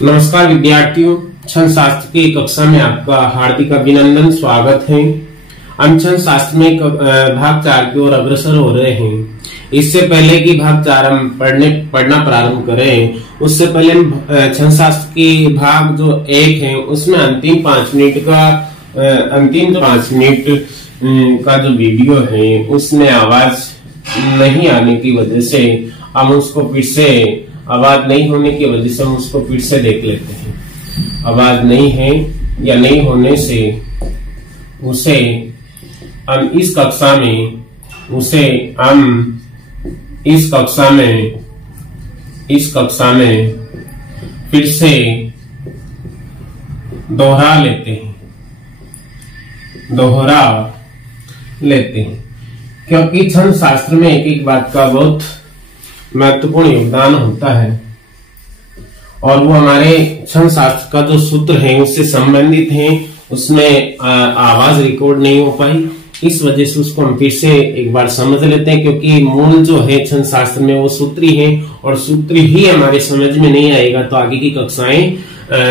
नमस्कार विद्यार्थियों, छंद शास्त्र की कक्षा में आपका हार्दिक अभिनंदन, स्वागत है। हम छंद शास्त्र में भाग 4 की ओर अग्रसर हो रहे हैं। इससे पहले कि भाग 4 हम पढ़ना प्रारंभ करें, उससे पहले हम छंद शास्त्र की भाग जो 1 है उसमें अंतिम 5 मिनट का जो वीडियो है उसमें आवाज नहीं आने की वजह से हम उसको फिर से आवाज नहीं होने की वजह से हम उसको फिर से देख लेते हैं। आवाज नहीं है या नहीं होने से उसे हम इस कक्षा में फिर से दोहरा लेते हैं क्योंकि छंद शास्त्र में एक एक बात का बहुत महत्वपूर्ण योगदान होता है और वो हमारे छंद शास्त्र का जो सूत्र है उससे संबंधित है। उसमें आवाज रिकॉर्ड नहीं हो पाई, इस वजह से उसको हम फिर से एक बार समझ लेते हैं क्योंकि मूल जो है छंद शास्त्र में वो सूत्र ही है और सूत्र ही हमारे समझ में नहीं आएगा तो आगे की कक्षाएं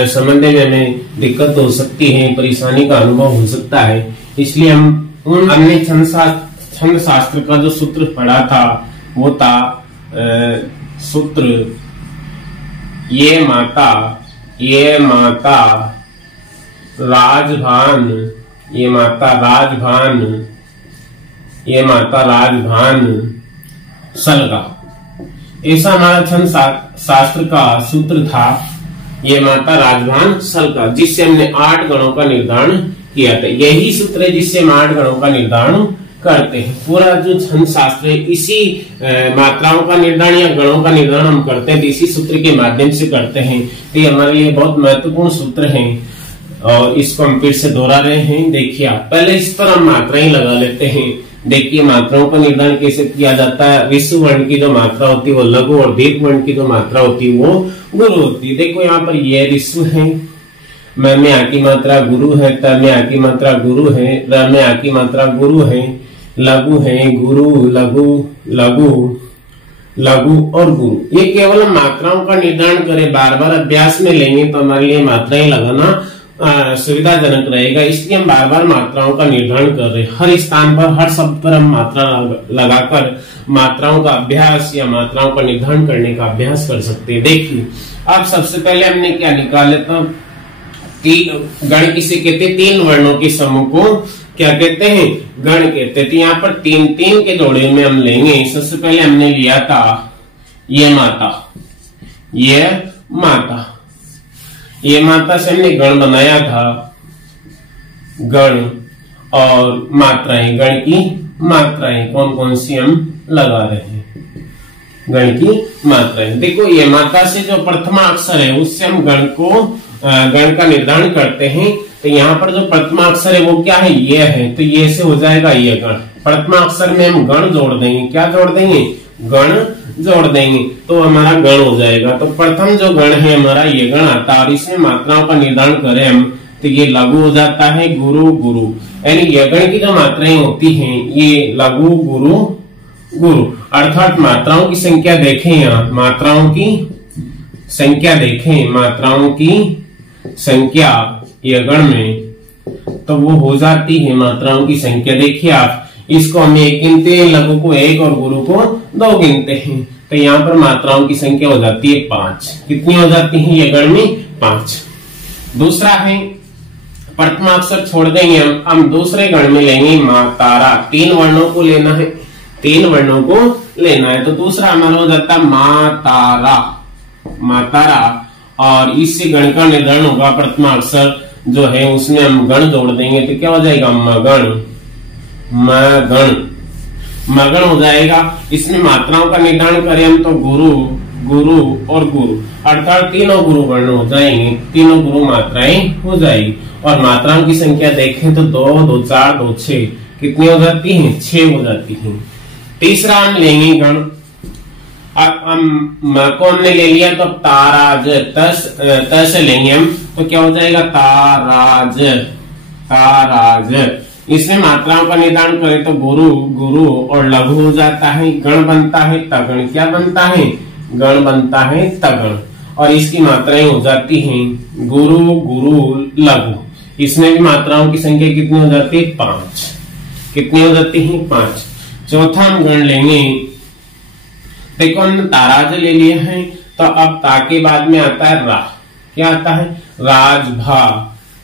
समझने में हमें दिक्कत हो सकती है, परेशानी का अनुभव हो सकता है। इसलिए हमने छंद शास्त्र का जो सूत्र पढ़ा था वो था सूत्र ये माता राजभान सलगा। ऐसा हमारा छंद शास्त्र का सूत्र था, ये माता राजभान सलगा, जिससे हमने 8 गणों का निर्धारण किया था। यही सूत्र है जिससे हम 8 गणों का निर्धारण करते हैं। पूरा जो छंद शास्त्र है इसी मात्राओं का निर्धारण या गणों का निर्धारण हम करते हैं, इसी सूत्र के माध्यम से करते हैं। तो ये हमारे लिए बहुत महत्वपूर्ण सूत्र है और इसको हम फिर से दोहरा रहे हैं। देखिए, पहले इस पर हम मात्राएं लगा लेते हैं। देखिए, मात्राओं का निर्धारण कैसे किया जाता है। विश्व वर्ण की जो मात्रा होती है वो लघु और दीर्घ वर्ण की जो मात्रा होती है वो गुरु होती है। देखो यहाँ पर ये विश्व है, म में आ की मात्रा गुरु है, त में आ की मात्रा गुरु है, र में आ की मात्रा गुरु है, लघु है गुरु, लघु और गुरु। ये केवल हम मात्राओं का निर्धारण करें, बार बार अभ्यास में लेंगे तो हमारे लिए मात्राएं लगाना सुविधाजनक रहेगा। इसलिए हम बार बार मात्राओं का निर्धारण कर रहे हैं। हर स्थान पर, हर शब्द पर हम मात्रा लगाकर मात्राओं का अभ्यास या मात्राओं का निर्धारण करने का अभ्यास कर सकते हैं। देखिए, अब सबसे पहले हमने क्या निकाले तो गण किसे कहते हैं? 3 वर्णों के समूह को क्या कहते हैं? गण कहते हैं। तो यहाँ पर 3 के जोड़े में हम लेंगे। सबसे पहले हमने लिया था ये माता से हमने गण बनाया था। गण और मात्राएं, गण की मात्राएं कौन कौन सी हम लगा रहे हैं? गण की मात्राएं। देखो, ये माता से जो प्रथमा अक्षर है उससे हम गण का निर्धारण करते हैं। तो यहाँ पर जो प्रथमा अक्षर है वो क्या है? ये है। तो ये से हो जाएगा ये गण। प्रथमा अक्षर में हम गण जोड़ देंगे। क्या जोड़ देंगे? गण जोड़ देंगे तो हमारा गण हो जाएगा। तो प्रथम जो गण है हमारा ये गण आता है और इसमें मात्राओं का निर्धारण करें हम तो ये लघु हो जाता है गुरु। यानी ये गण की जो मात्राएं होती हैं ये लघु गुरु अर्थात मात्राओं की संख्या देखें। यहाँ मात्राओं की संख्या ये गण में तो वो हो जाती है मात्राओं की संख्या। देखिए, आप इसको हम 1 गिनते हैं, लघु को 1 और गुरु को 2 गिनते हैं। तो यहाँ पर मात्राओं की संख्या हो जाती है 5। कितनी हो जाती है ये गण में? 5। दूसरा है प्रथमा अक्षर छोड़ देंगे हम दूसरे गण में लेंगे मातारा। 3 वर्णों को लेना है। तो दूसरा हमारा हो जाता है मातारा और इससे गण का निर्धारण होगा। प्रथमा अक्षर जो है उसमें हम गण जोड़ देंगे तो क्या हो जाएगा? मगण हो जाएगा। इसमें मात्राओं का निर्धारण करें हम तो गुरु और गुरु अर्थात 3 गुरु वर्ण हो जाएंगे, 3 गुरु मात्राएं हो जाएगी। और मात्राओं की संख्या देखें तो 2, 2, 4, 2, 6 कितनी हो जाती है? 6 हो जाती है। तीसरा हम लेंगे गण। अब को हमने ले लिया तो ताराज, तस लेंगे हम तो क्या हो जाएगा? ताराज। इसमें मात्राओं का निर्धारण करें तो गुरु और लघु हो जाता है, गण बनता है तगण। क्या बनता है? गण बनता है तगण। और इसकी मात्राएं हो जाती हैं गुरु गुरु लघु। इसमें भी मात्राओं की संख्या कितनी हो जाती है 5। कितनी हो जाती है 5। चौथा हम गण लेंगे, देखो हमने ताराज ले लिया है तो अब ता के बाद में आता है रा। क्या आता है राजभा।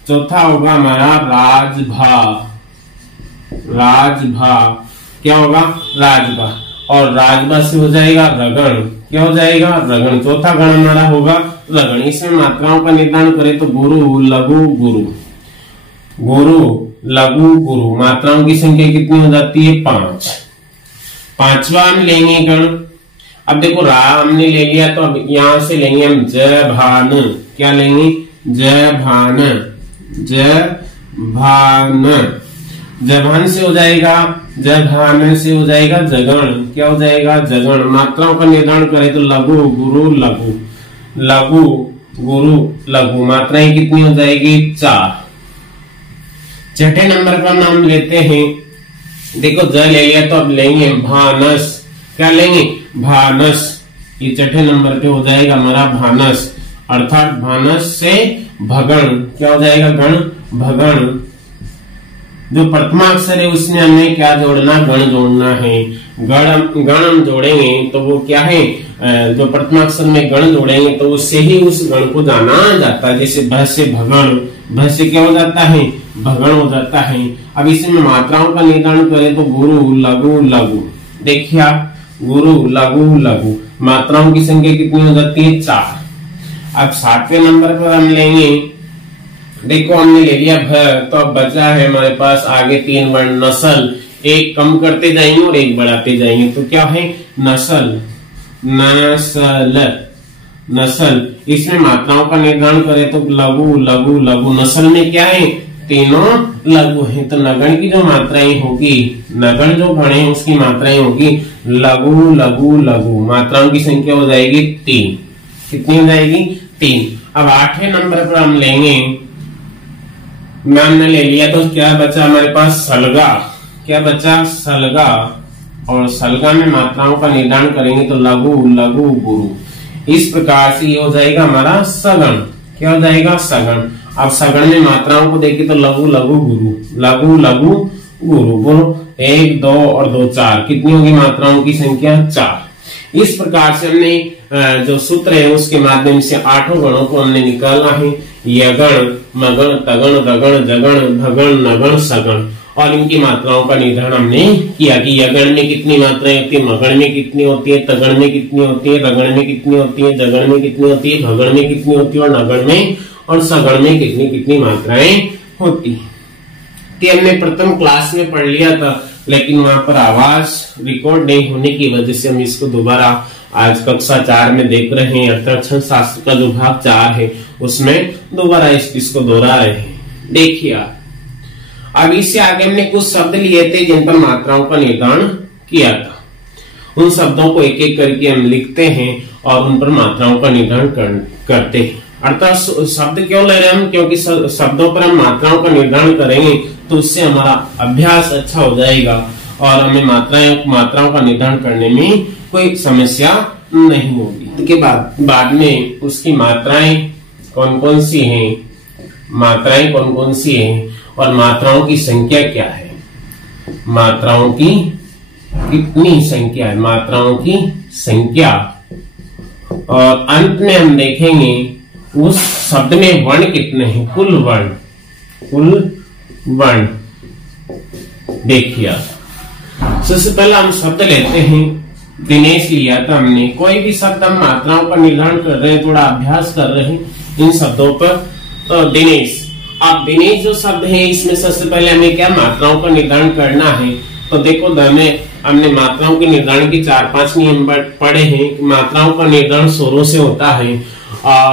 चौथा होगा हमारा राजभा। राजभा क्या होगा राजभा। और राजभा से हो जाएगा रगण। क्या हो जाएगा रगण। चौथा गण हमारा होगा रगण। इसमें मात्राओं का निर्धारण करें तो गुरु लघु गुरु। गुरु लघु गुरु मात्राओं की संख्या कितनी हो जाती है 5। पांचवा हम लेंगे गण। अब देखो रा हमने ले लिया तो अब यहां से लेंगे हम जय भान। क्या लेंगे जय भान। जय भान। जय भान से हो जाएगा जय भान से हो जाएगा जगण। क्या हो जाएगा जगण। मात्राओं का निर्धारण करें तो लघु गुरु लघु। लघु गुरु लघु मात्राएं कितनी हो जाएगी 4। छठे नंबर पर नाम लेते हैं, देखो ज ले लिया तो अब लेंगे भानस। क्या लेंगे भानस। ये छठे नंबर पे हो जाएगा हमारा भानस। अर्थात भानस से भगण। क्या हो जाएगा गण भगण। जो प्रथमा अक्षर है उसमें हमें क्या जोड़ना गण जोड़ना है। गण हम जोड़ेंगे तो वो क्या है जो प्रथमा अक्षर में गण जोड़ेंगे तो उससे ही उस गण को जाना जाता है। जैसे भ से भगण। भ से क्या हो जाता है भगण हो जाता है। अब इसमें मात्राओं का निर्धारण करें तो गुरु लघु लघु। देखिए आप गुरु लघु लघु मात्राओं की संख्या कितनी हो जाती है 4। अब 7वें नंबर पर हम लेंगे, देखो हमने ले लिया भ तो अब बचा है हमारे पास आगे 3 वर्ण नस्ल। एक कम करते जाएंगे और एक बढ़ाते जाएंगे तो क्या है नस्ल। नस्ल नस्ल। इसमें मात्राओं का निर्धारण करें तो लघु लघु लघु। नस्ल में क्या है तीनों लघु है तो नगण की जो मात्राएं होगी नगण जो गण है उसकी मात्राएं होगी लघु लघु लघु। मात्राओं की संख्या हो जाएगी 3। कितनी हो जाएगी 3। अब 8वें नंबर पर हम लेंगे, मैम ने ले लिया तो क्या बचा हमारे पास सलगा। क्या बचा सलगा। और सलगा में मात्राओं का निर्धारण करेंगे तो लघु लघु गुरु। इस प्रकार से ये हो जाएगा हमारा सगण। क्या हो जाएगा सगण। अब सगण में मात्राओं को देखें तो लघु लघु गुरु। लघु लघु गुरु। गुरु 1 2 और 2 4। कितनी होगी मात्राओं की संख्या 4। इस प्रकार से हमने जो सूत्र है उसके माध्यम से 8 गणों को हमने निकाला है। यगण मगण तगण रगण जगण भगण नगण सगण। और इनकी मात्राओं का निर्धारण हमने किया कि यगण में कितनी मात्राएं होती है मगण में कितनी होती है तगण में कितनी होती है रगण में कितनी होती है जगण में कितनी होती है भगण में कितनी होती है और नगण में और सगण में कितनी कितनी मात्राएं होती है। हमने प्रथम क्लास में पढ़ लिया था लेकिन वहां पर आवाज रिकॉर्ड नहीं होने की वजह से हम इसको दोबारा आज कक्षा 4 में देख रहे हैं। अर्थाक्षर शास्त्र का जो भाग 4 है उसमें दोबारा इसको दोहरा रहे हैं। देखिए अब इससे आगे हमने कुछ शब्द लिए थे जिन पर मात्राओं का निर्धारण किया था। उन शब्दों को एक एक करके हम लिखते हैं और उन पर मात्राओं का निर्धारण करते हैं। अर्थात शब्द क्यों ले रहे हैं हम, क्योंकि शब्दों पर हम मात्राओं का निर्धारण करेंगे तो उससे हमारा अभ्यास अच्छा हो जाएगा और हमें मात्राओं का निर्धारण करने में कोई समस्या नहीं होगी। इसके बाद में उसकी मात्राएं कौन कौन सी हैं, मात्राएं कौन कौन सी हैं और मात्राओं की संख्या क्या है। मात्राओं की कितनी संख्या है, मात्राओं की संख्या। और अंत में हम देखेंगे उस शब्द में वर्ण कितने हैं, कुल वर्ण। कुल वर्ण देखिए सबसे पहले हम शब्द लेते हैं। दिनेश लिया था हमने। कोई भी शब्द हम मात्राओं का निर्धारण कर रहे हैं, थोड़ा अभ्यास कर रहे हैं इन शब्दों पर। तो दिनेश, अब दिनेश जो शब्द है इसमें सबसे पहले हमें क्या मात्राओं का निर्धारण करना है। तो देखो हमने मात्राओं के निर्धारण के 4-5 नियम पढ़े हैं। मात्राओं का निर्धारण स्वरों से होता है।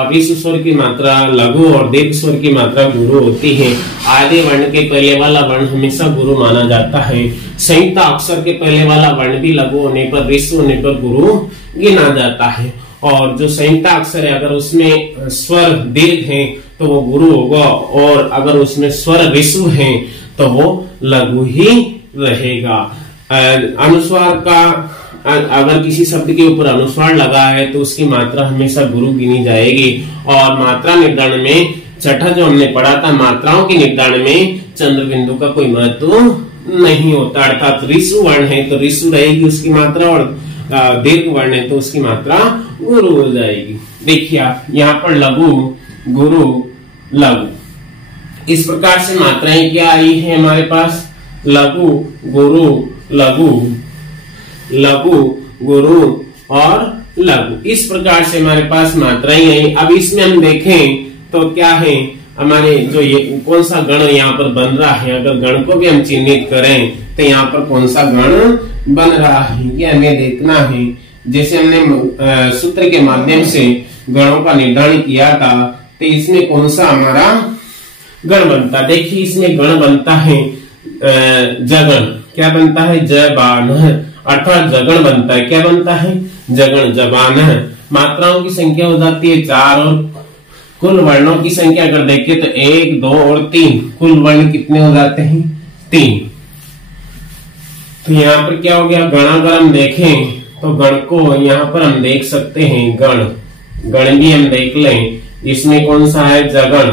विश्व स्वर की मात्रा लघु और दीर्घ स्वर की मात्रा गुरु होती है। आदि वर्ण के पहले वाला वर्ण हमेशा गुरु माना जाता है। संयुक्त अक्षर के पहले वाला वर्ण भी लघु होने पर विश्व होने पर गुरु गिना जाता है। और जो संयुक्त अक्षर है अगर उसमें स्वर दीर्घ है तो वो गुरु होगा और अगर उसमें स्वर विश्व है तो वो लघु ही रहेगा। अनुस्वार का अगर किसी शब्द के ऊपर अनुस्वार लगा है तो उसकी मात्रा हमेशा गुरु गिनी जाएगी। और मात्रा निर्धारण में छठा जो हमने पढ़ा था, मात्राओं के निर्धारण में चंद्र बिंदु का कोई महत्व नहीं होता, अर्थात ऋषु वर्ण है तो ऋषु रहेगी उसकी मात्रा, और दीर्घ वर्ण है तो उसकी मात्रा गुरु हो जाएगी। देखिए आप यहाँ पर लघु, गुरु, लघु, इस प्रकार से मात्राएं क्या आई है हमारे पास, लघु, गुरु, लघु, लघु, गुरु और लघु, इस प्रकार से हमारे पास मात्राएं आई। अब इसमें हम देखें तो क्या है हमारे जो ये कौन सा गण यहाँ पर बन रहा है, अगर गण को भी हम चिन्हित करें तो यहाँ पर कौन सा गण बन रहा है ये हमें देखना है। जैसे हमने सूत्र के माध्यम से गणों का निर्धारण किया था, तो इसमें कौन सा हमारा गण बनता, देखिए इसमें गण बनता है जगण, क्या बनता है, जबान, अर्थात जगण बनता है, क्या बनता है, जगण, जबान। मात्राओं की संख्या हो जाती है 4 और कुल वर्णों की संख्या अगर देखें तो 1, 2 और 3, कुल वर्ण कितने हो जाते हैं, 3। तो यहाँ पर क्या हो गया, गण अगर हम देखें तो गण को यहाँ पर हम देख सकते हैं, गण, गण भी हम देख लें, इसमें कौन सा है, जगण,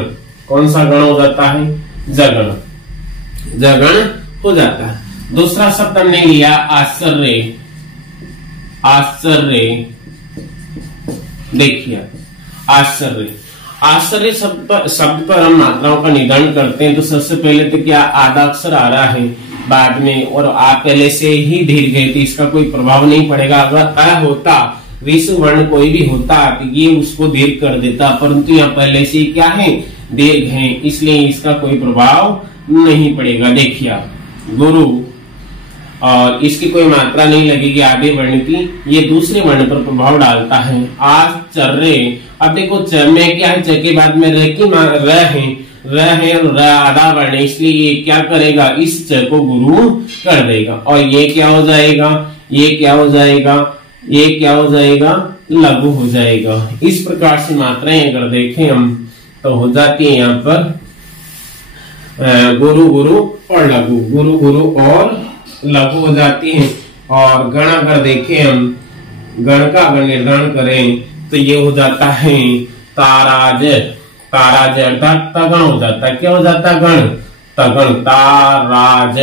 कौन सा गण हो जाता है, जगण, जगण हो जाता है। दूसरा शब्द हमने लिया आश्चर्य, आश्चर्य, देखिए आश्चर्य, आश्चर्य शब्द पर हम मात्राओं का निर्धारण करते हैं तो सबसे पहले तो क्या आधा अक्षर आ रहा है बाद में, और आ पहले से ही दीर्घ है तो इसका कोई प्रभाव नहीं पड़ेगा। अगर अ होता, ऋषु वर्ण कोई भी होता तो ये उसको दीर्घ कर देता, परंतु यहाँ पहले से क्या है, दीर्घ है, इसलिए इसका कोई प्रभाव नहीं पड़ेगा। देखिए गुरु, और इसकी कोई मात्रा नहीं लगेगी आधे वर्ण की, ये दूसरे वर्ण पर प्रभाव डालता है। आश्चर्य, अब देखो च में क्या है, च के बाद में र की र है, र है और र आधा वर्ण है, इसलिए ये क्या करेगा, इस च को गुरु कर देगा, और ये क्या हो जाएगा, ये क्या हो जाएगा, ये क्या हो जाएगा, लघु हो जाएगा। इस प्रकार से मात्राएं अगर देखें हम तो हो जाती है यहाँ पर गुरु, गुरु और लघु, गुरु, गुरु और लघु हो जाती है। और गण अगर देखें हम, गण का अगर निर्धारण करें तो ये हो जाता है ताराज, ताराज अर्थात तगण हो जाता है, क्या हो जाता है, गण, तगण, ताराज,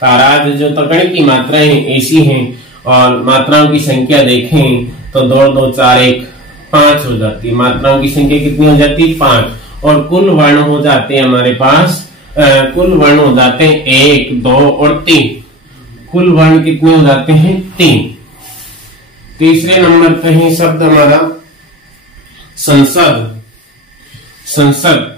ताराज जो तगण की मात्राएं ऐसी हैं। और मात्राओं की संख्या देखें तो 2, 2, 4, 1, 5 हो जाती है, मात्राओं की संख्या कितनी हो जाती है, 5। और कुल वर्ण हो जाते हैं हमारे पास, कुल वर्ण हो जाते हैं 1, 2 और 3, कुल वर्ण कितने हो जाते हैं, 3। तीसरे नंबर पे है शब्द हमारा संसद, संसद,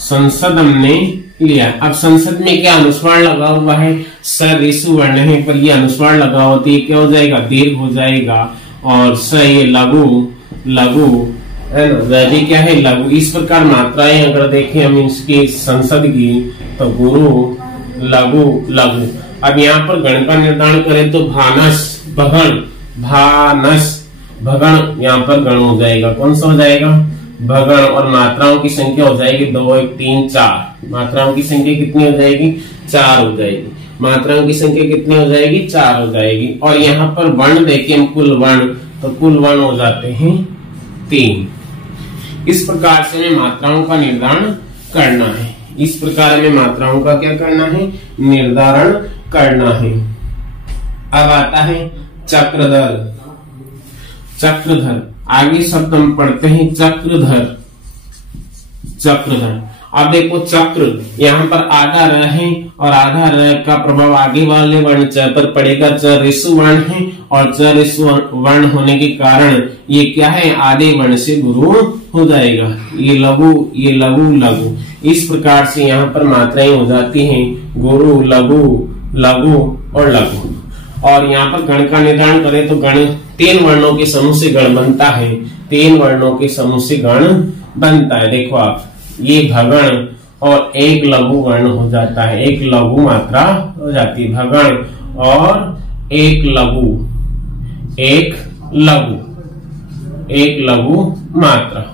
संसद हमने लिया। अब संसद में क्या अनुस्वार लगा हुआ है, स ऋषु वर्ण है पर ये अनुस्वार लगा होती है, क्या हो जाएगा, दीर्घ हो जाएगा। और स ये लघु, लघु है ना, वह भी क्या है, लघु। इस प्रकार मात्राएं अगर देखें हम इसकी संसद की तो गुरु, लघु, लघु। अब यहाँ पर गण का निर्धारण करें तो भानस, भगण, भानस, भगण, यहाँ पर गण हो जाएगा, कौन सा हो जाएगा, भगण। और मात्राओं की संख्या हो जाएगी 2, 1, 3, 4, मात्राओं की संख्या कितनी हो जाएगी, 4 हो जाएगी, मात्राओं की संख्या कितनी हो जाएगी, 4 हो जाएगी। और यहाँ पर वर्ण देखें हम, कुल वर्ण, तो कुल वर्ण हो जाते हैं 3। इस प्रकार से हमें मात्राओं का निर्धारण करना है, इस प्रकार हमें मात्राओं का क्या करना है, निर्धारण करना है। अब आता है चक्रधर, चक्रधर, आगे शब्द हम पढ़ते हैं चक्रधर, चक्रधर। अब देखो चक्र, यहाँ पर आधा र है और आधा र का प्रभाव आगे वाले वर्ण च पर पड़ेगा। च ऋषु वर्ण है और च ऋषु वर्ण होने के कारण ये क्या है, आधे वर्ण से गुरु हो जाएगा। ये लघु, ये लघु, लघु। इस प्रकार से यहाँ पर मात्राएं हो जाती हैं गुरु, लघु, लघु और लघु। और यहाँ पर गण का निर्धारण करें तो गण 3 वर्णों के समूह से गण बनता है, 3 वर्णों के समूह से गण बनता है। देखो आप, ये भगण और एक लघु वर्ण हो जाता है, एक लघु मात्रा हो जाती है, भगण और एक लघु, एक लघु, एक लघु मात्रा।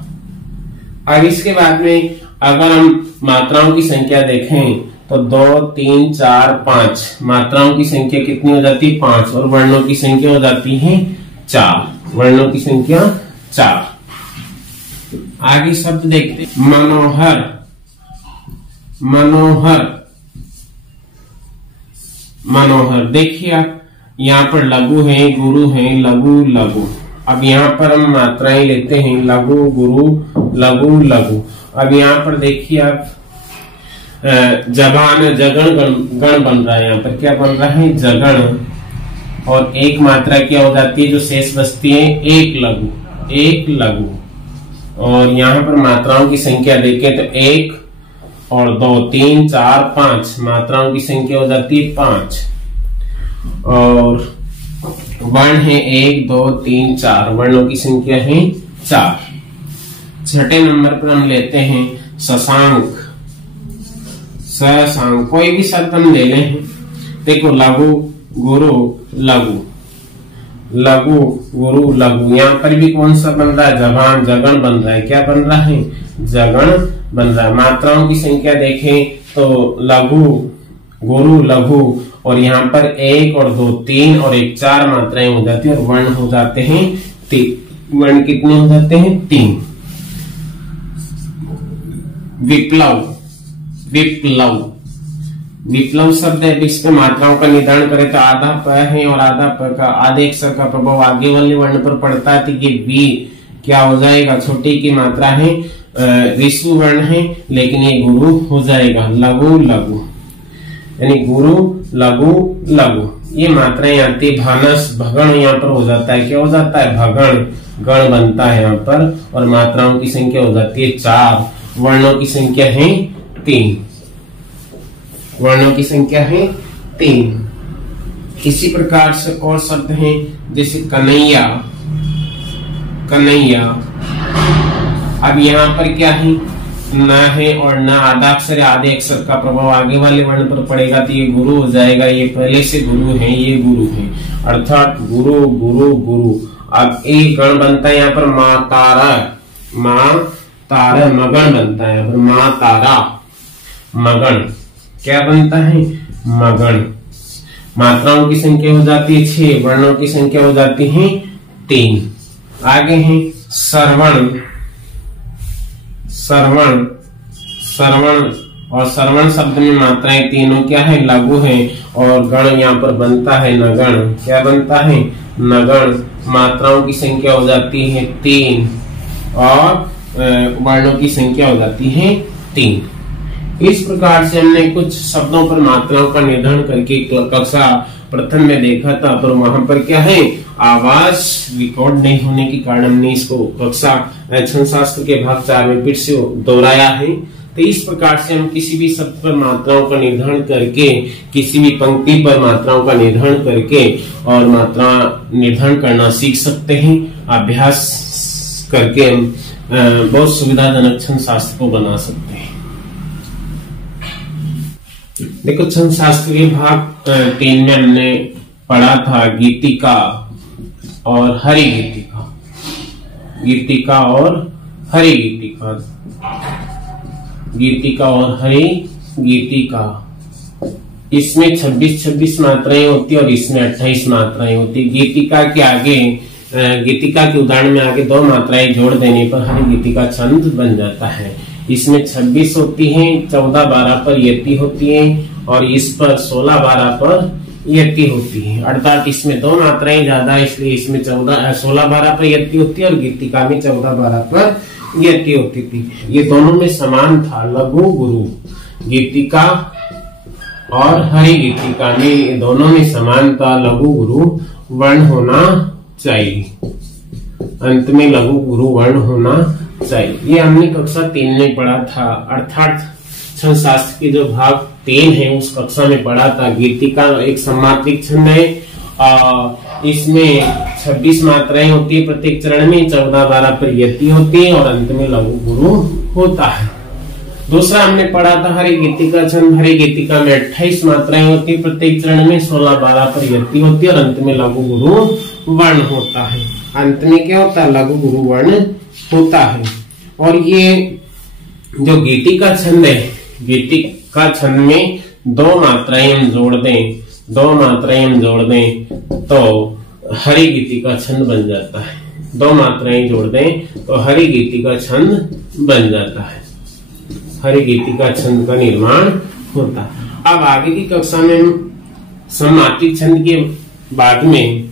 और इसके बाद में अगर हम मात्राओं की संख्या देखें तो 2 3 4 5 मात्राओं की संख्या कितनी हो जाती है 5 और वर्णों की संख्या हो जाती है 4। वर्णों की संख्या 4। आगे शब्द देखते हैं। मनोहर, मनोहर, मनोहर। देखिए आप यहाँ पर लघु है, गुरु है, लघु लघु। अब यहाँ पर हम मात्राएं लेते हैं लघु गुरु लघु लघु। अब यहाँ पर देखिए आप जबान जगण गण बन रहा है। यहाँ पर क्या बन रहा है जगण, और एक मात्रा क्या हो जाती है जो शेष बचती है एक लघु, एक लघु। और यहाँ पर मात्राओं की संख्या देखें तो 1 और 2 3 4 5 मात्राओं की संख्या हो जाती है 5। और वर्ण है 1 2 3 4, वर्णों की संख्या है 4। छठे नंबर पर हम लेते हैं शशांक, शशांक। कोई भी शब्द हम ले लें, देखो लघु गुरु लघु, लघु गुरु लघु। यहाँ पर भी कौन सा बन रहा है जबान जगण बन रहा है। क्या बन रहा है जगण बन रहा है। मात्राओं की संख्या देखें तो लघु गुरु लघु, और यहाँ पर 1 और 2 3 और 1 4 मात्राएं हो जाती है और वर्ण हो जाते हैं 3। वर्ण कितने हो जाते हैं 3। विप्लव, विप्लव, विप्लव शब्द है। इस पे मात्राओं का निर्धारण करें तो आधा प है और आधा प का आधे अक्षर का प्रभाव आगे वाले वर्ण पर पड़ता है, तो ये वी क्या हो जाएगा, छोटी की मात्रा है, ऋषु वर्ण है, लेकिन ये गुरु हो जाएगा लघु लघु, यानी गुरु लघु लघु। ये मात्राएं आती है। भानस भगण यहाँ पर हो जाता है, क्या हो जाता है भगण, गण बनता है यहाँ पर, और मात्राओं की संख्या हो जाती है 4। वर्णों की संख्या है 3, वर्णों की संख्या है 3। इसी प्रकार से और शब्द हैं जैसे कन्हैया, कन्हैया। अब यहाँ पर क्या है न है और न आधा अक्षर आधे अक्षर का प्रभाव आगे वाले वर्ण पर पड़ेगा तो ये गुरु हो जाएगा। ये पहले से गुरु है, ये गुरु है, अर्थात गुरु गुरु गुरु। अब एक गण बनता है यहाँ पर माँ तारा, माँ तारा मगन बनता है यहाँ पर माँ तारा मगन। क्या बनता है मगन। मात्राओं की संख्या हो जाती है 6, वर्णों की संख्या हो जाती है 3। आगे है श्रवण, श्रवण, श्रवण। और श्रवण शब्द में मात्राएं तीनों क्या है लघु है, और गण यहाँ पर बनता है नगण। क्या बनता है नगण। मात्राओं की संख्या हो जाती है 3 और वर्णों की संख्या हो जाती है 3। इस प्रकार से हमने कुछ शब्दों पर मात्राओं का निर्धारण करके कक्षा प्रथम में देखा था, पर वहां पर क्या है आवाज रिकॉर्ड नहीं होने के कारण हमने इसको कक्षा छंद शास्त्र के भाग 4 में फिर से दोहराया है। तो इस प्रकार से हम किसी भी शब्द पर मात्राओं का निर्धारण करके, किसी भी पंक्ति पर मात्राओं का निर्धारण करके और मात्रा निर्धारण करना सीख सकते हैं। अभ्यास करके हम बहुत सुविधाजनक छंद शास्त्र को बना सकते हैं। देखो छंद शास्त्र के भाग 3 में हमने पढ़ा था गीतिका और हरि गीतिका, गीतिका और हरि गीतिका, गीतिका और हरि गीतिका। इसमें 26 मात्राएं होती है और इसमें 28 मात्राएं होती है। गीतिका के आगे, गीतिका के उदाहरण में आगे 2 मात्राएं जोड़ देने पर हरि गीतिका छंद बन जाता है। इसमें 26 होती है, 14-12 पर यति होती है और इस पर 16-12 पर यति होती है। अर्थात इसमें 2 मात्राएं ज्यादा, इसलिए इसमें 16-12 पर यति होती है और गीतिका में 14-12 पर यति होती थी। ये दोनों में समान था, लघु गुरु गीतिका और हरि गीतिका में दोनों में समान था, लघु गुरु वर्ण होना चाहिए। अंत में लघु गुरु वर्ण होना चाहिए। ये हमने कक्षा 3 में पढ़ा था, अर्थात छंद शास्त्र के जो भाग 3 है उस कक्षा में पढ़ा था। गीतिका एक सम्मात्रिक छंद है, इसमें 26 मात्राएं होती है प्रत्येक चरण में, 14-12 पर यति होती है और अंत में लघु गुरु होता है। दूसरा हमने पढ़ा था हरि गीतिका छंद। हरि गीतिका में 28 मात्राएं होती है प्रत्येक चरण में, 16-12 पर यति होती है और अंत में लघु गुरु वर्ण होता है। अंत में क्या होता है लघु गुरु वर्ण होता है। और ये जो गीतिका छंद है गीति का छंद में दो मात्राएं हम जोड़ दें तो हरि गीति का छंद बन जाता है। दो मात्राएं जोड़ दें तो हरि गीति का छंद बन जाता है। हरि गीति का छंद का निर्माण होता है। अब आगे की कक्षा में सममात्रिक छंद के बाद में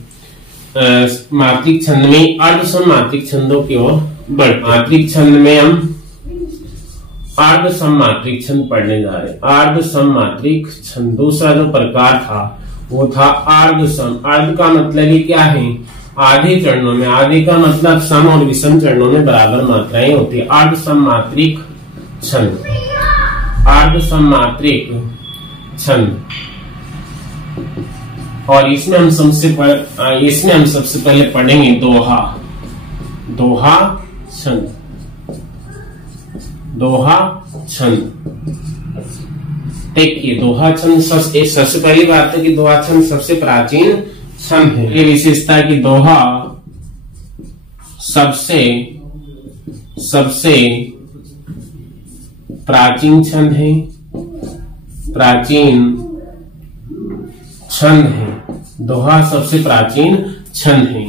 मात्रिक छंद में अर्ध सममात्रिक छंदों की ओर बढ़। मात्रिक छंद में हम अर्ध सममात्रिक छंद पढ़ने जा रहे हैं। अर्ध सममात्रिक छंद दूसरा जो प्रकार था वो था अर्ध सम। अर्ध का मतलब ही क्या है? आधे चरणों में। आधे का मतलब सम और विषम चरणों में बराबर मात्राएं होती है। अर्ध सममात्रिक छंद, अर्ध सममात्रिक छंद। और इसमें हम सबसे पहले पढ़ेंगे दोहा। दोहा छंद, दोहा छंद। देखिए दोहा छंद सबसे पहली बात है कि दोहा छंद सबसे प्राचीन छंद है। ये विशेषता है कि दोहा सबसे प्राचीन छंद है, प्राचीन छंद है। दोहा सबसे प्राचीन छंद है।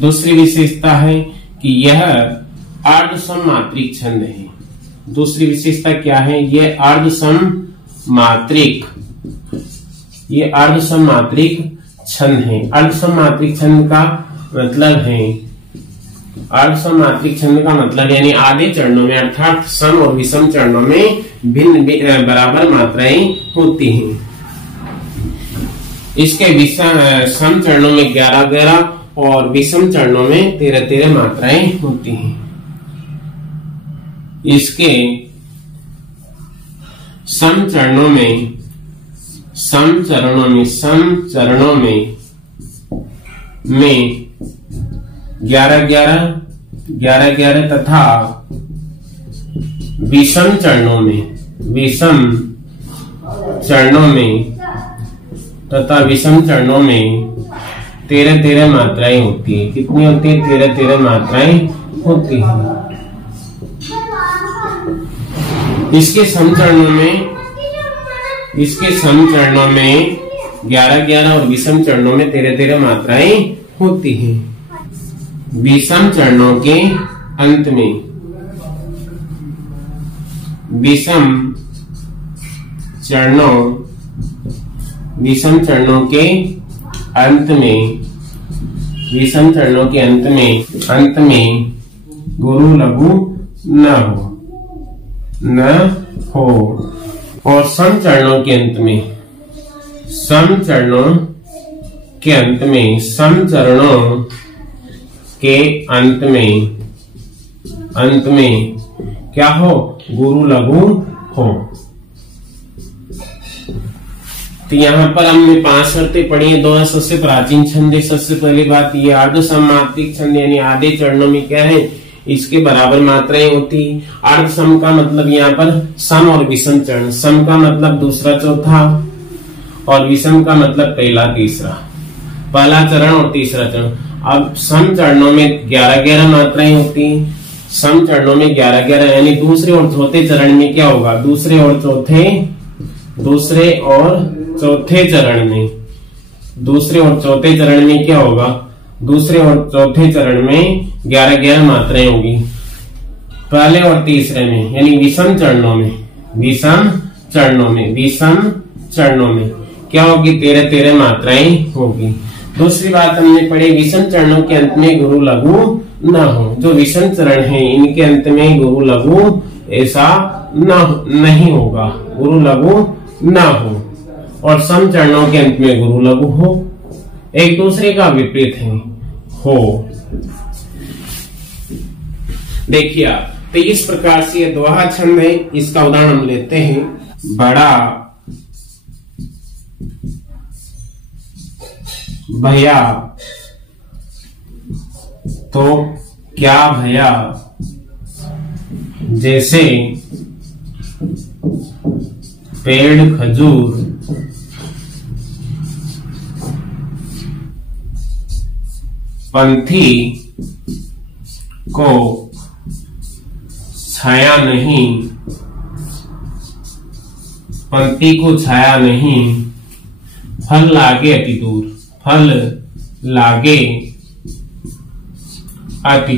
दूसरी विशेषता है कि यह अर्ध सममात्रिक छंद है। दूसरी विशेषता क्या है? ये अर्ध सममात्रिक छंद है। अर्ध सममात्रिक छंद का मतलब है, अर्ध सममात्रिक छंद का मतलब यानी आधे चरणों में अर्थात सम और विषम चरणों में भिन्न बराबर मात्राएं होती हैं। इसके सम चरणों में 11-11 और विषम चरणों में 13-13 मात्राएं होती हैं। इसके सम चरणों में 11-11 तथा विषम चरणों में 13-13 मात्राएं होती है। कितनी होती है? 13-13 मात्राएं होती है। इसके सम चरणों में 11-11 और विषम चरणों में 13-13 मात्राएं होती हैं। विषम चरणों के अंत में विषम चरणों के अंत में गुरु लघु न हो और सम चरणों के अंत में क्या हो? गुरु लघु हो। तो यहाँ पर हमने 5 शर्तें पढ़ी है। दोहा सबसे प्राचीन छंद है। सबसे पहली बात ये अर्ध सममात्रिक छंद यानी आधे चरणों में क्या है? इसके बराबर मात्राएं होती। अर्ध सम का मतलब यहाँ पर सम और विषम चरण। सम का मतलब दूसरा चौथा और विषम का मतलब पहला तीसरा। पहला चरण और तीसरा चरण। अब सम चरणों में 11-11 मात्राएं होती। सम चरणों में 11-11 यानी दूसरे और चौथे चरण में क्या होगा? दूसरे और चौथे चरण में क्या होगा? दूसरे और चौथे चरण में 11-11 मात्राएं होगी। पहले और तीसरे में यानी विषम चरणों में क्या होगी? 13-13 मात्राएं होगी। दूसरी बात हमने पढ़ी विषम चरणों के अंत में गुरु लघु न हो। जो विषम चरण है इनके अंत में गुरु लघु ऐसा नहीं होगा। गुरु लघु न हो और सम चरणों के अंत में गुरु लघु हो। एक दूसरे का विपरीत है हो। देखिए आप, तो इस प्रकार से ये दोहा छंद है। इसका उदाहरण हम लेते हैं। बड़ा भैया तो क्या भैया, जैसे पेड़ खजूर पंथी को छाया नहीं पंक्ति को छाया नहीं, फल लागे अति दूर, फल लागे अति।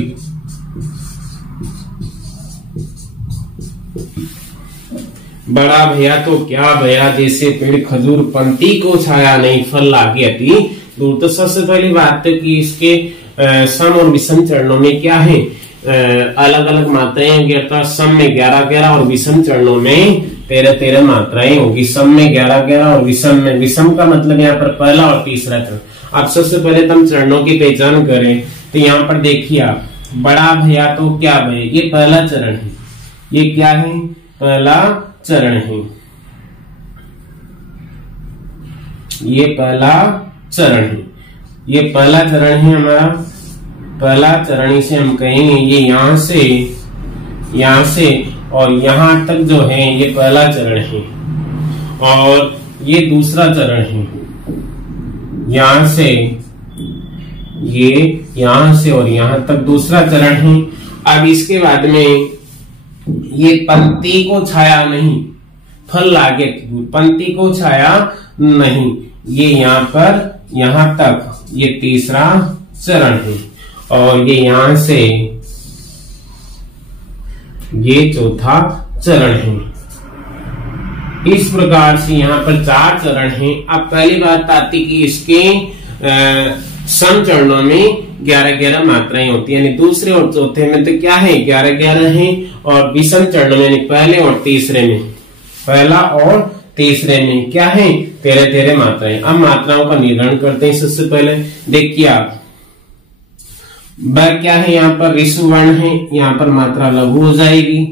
बड़ा भैया तो क्या भैया, जैसे पेड़ खजूर, पंक्ति को छाया नहीं, फल लागे अति दूर। तो सबसे पहली बात तो कि इसके सम और विषम चरणों में क्या है, अलग अलग मात्राएं, अर्थात सम में 11-11 और विषम चरणों में 13-13 मात्राएं होगी। सम में 11-11 और विषम में, विषम का मतलब यहाँ पर पहला और तीसरा चरण। अब सबसे पहले हम चरणों की पहचान करें तो यहाँ पर देखिए आप, बड़ा भैया तो क्या भैया, ये पहला चरण है। ये क्या है, पहला चरण है। ये पहला चरण है, ये पहला चरण है हमारा। पहला चरण इसे हम कहेंगे, ये यहां से और यहां तक जो है ये पहला चरण है। और ये दूसरा चरण है, यहां से और यहां तक दूसरा चरण है। अब इसके बाद में ये पंक्ति को छाया नहीं, फल लागे, पंक्ति को छाया नहीं, ये यहाँ पर यहां तक ये तीसरा चरण है। और ये यहां से ये चौथा चरण है। इस प्रकार से यहाँ पर 4 चरण हैं। अब पहली बात आती कि इसके सम चरणों में 11-11 मात्राएं होती है, यानी दूसरे और चौथे में तो क्या है 11-11 है, और विषम चरणों में पहले और तीसरे में, पहला और तीसरे में क्या है 13-13 मात्राएं। अब मात्राओं का निर्धारण करते हैं। सबसे पहले देखिए आप, ब क्या है, यहाँ पर ऋषु वर्ण है, यहाँ पर मात्रा लघु हो जाएगी।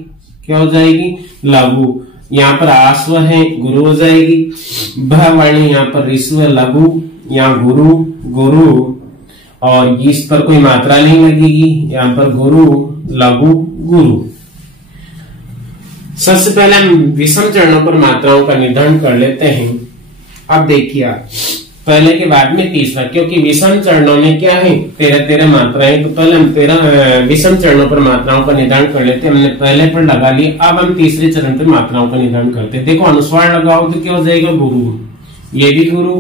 क्या हो जाएगी, लघु। यहाँ पर आश्व है, गुरु हो जाएगी। भ वर्ण यहाँ पर ऋषु है, लघु, यहाँ गुरु, गुरु, और इस पर कोई मात्रा नहीं लगेगी, यहाँ पर गुरु, लघु, गुरु। सबसे पहले हम विषम चरणों पर मात्राओं का निर्धारण कर लेते हैं। अब देखिए आप, पहले के बाद में तीसरा, क्योंकि विषम चरणों में क्या है 13-13 मात्राएं, तो पहले हम 13 विषम चरणों पर मात्राओं का निर्धारण कर लेते हैं। हमने पहले पर लगा लिया, अब हम तीसरे चरण पर मात्राओं का निर्धारण करते हैं। देखो अनुस्वार लगाओ तो क्या हो जाएगा, गुरु, ये भी गुरु,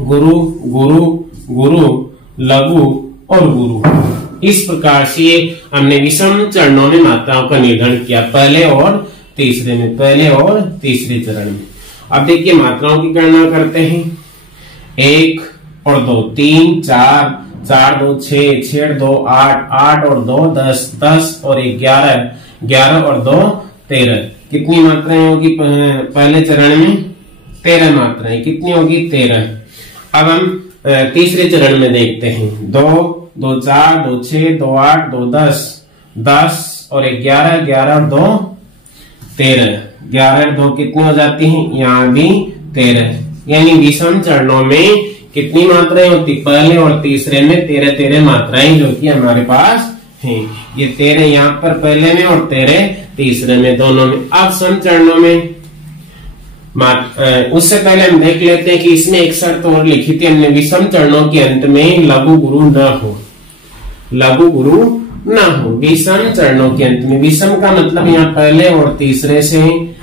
गुरु, गुरु, गुरु, लघु और गुरु। इस प्रकार से हमने विषम चरणों में मात्राओं का निर्धारण किया, पहले और तीसरे में, पहले और तीसरे चरण में। अब देखिए मात्राओं की गणना करते हैं। 1 और 2 3, 4, 4 2 6, 6 2 8, 8 और 2 10, 10 और 1 11, 11 और 2 13। कितनी मात्राएं होगी पहले चरण में, 13 मात्राएं। कितनी होगी, 13। अब हम तीसरे चरण में देखते हैं। 2 2 4, 2 6, 2 8, 2 10, 10 और 1 11, 11 और 2 13, 11 और 2 कितनी हो जाती हैं, यहाँ भी 13। यानी विषम चरणों में कितनी मात्राएं होती, पहले और तीसरे में 13-13 मात्राएं जो कि हमारे पास हैं। ये 13 यहाँ पर पहले में और 13 तीसरे में, दोनों में। अब सम चरणों में उससे पहले हम देख लेते हैं कि इसमें एक शर्त और लिखी थी हमने, विषम चरणों के अंत में लघु गुरु न हो, लघु गुरु न हो विषम चरणों के अंत में। विषम का मतलब यहाँ पहले और तीसरे से,